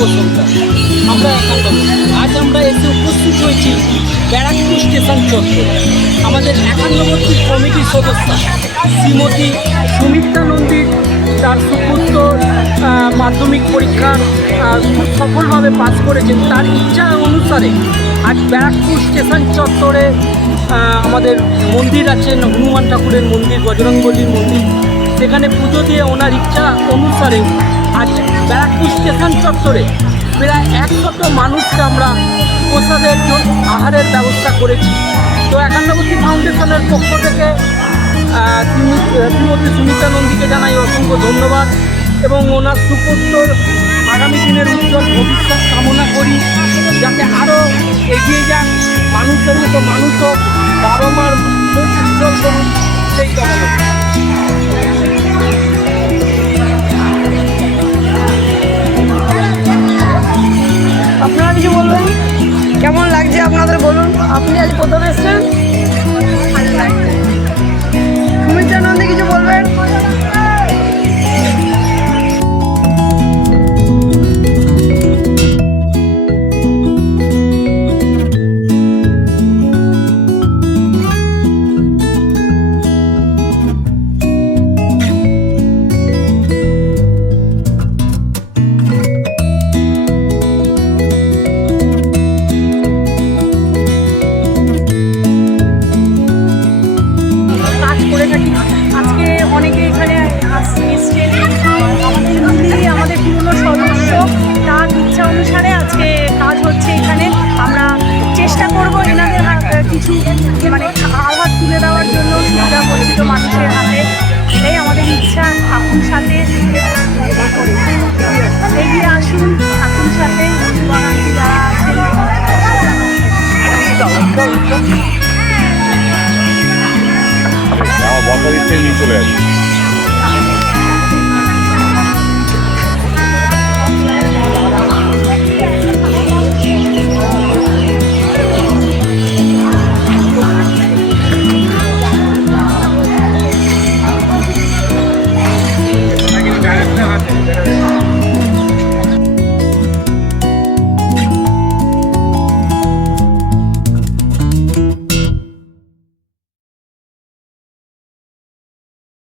বসুন্ধরা। আমরা আজ আমরা এসে উপস্থিত হয়েছি ব্যারাকপুর স্টেশন চত্বরে। আমাদের 51টি কমিটির সদস্য শ্রীমতী সুমিত্রা নন্দী তার সুপুত্র মাধ্যমিক পরীক্ষা খুব সফলভাবে পাস করেছেন। তার ইচ্ছা অনুসারে আজ ব্যারাকপুর স্টেশন চত্বরে আমাদের মন্দির আছে, হনুমান ঠাকুরের মন্দির, বজরংবলীর মন্দির, সেখানে পুজো দিয়ে ওনার ইচ্ছা অনুসারে আজ ব্যারাকপুর স্টেশন চত্বরে প্রায় 100 মানুষকে আমরা প্রসাদের আহারের ব্যবস্থা করেছি। তো 51টি ফাউন্ডেশনের পক্ষ থেকে শ্রীমতী সুমিত্রা নন্দীকে জানাই অসংখ্য ধন্যবাদ এবং ওনার সুপুত্রর আগামী দিনের উজ্জ্বল ভবিষ্যৎ কামনা করি, যাতে আরও এগিয়ে যান, মানুষের মতো মানুষ হোক, বাবা মার মুখ উজ্জ্বল করুন, সেই কামনা। আপনারা কিছু বলবেন? কেমন লাগছে আপনাদের বলুন? আপনি আজ প্রথম এসছেন, ভালো লাগছে। সুমিত্রা নন্দী কিছু বলবেন? আজকে অনেকে এখানে এসছেন, আমাদের নন্দী আমাদের পুরনো সদস্য, তার ইচ্ছা অনুসারে আজকে কাজ হচ্ছে এখানে। আমরা চেষ্টা করব এনাদের কিছু মানে আওয়াজ তুলে দেওয়ার জন্য সুবিধা বঞ্চিত মানুষের হাতে, এটাই আমাদের ইচ্ছা। ঠাকুর সাথে এগিয়ে আসুন, ঠাকুর সাথে শুভাকাঙ্ক্ষী যারা আছেন। বসার ইচ্ছে নিয়ে চলে আসি। ডাইরেক্ট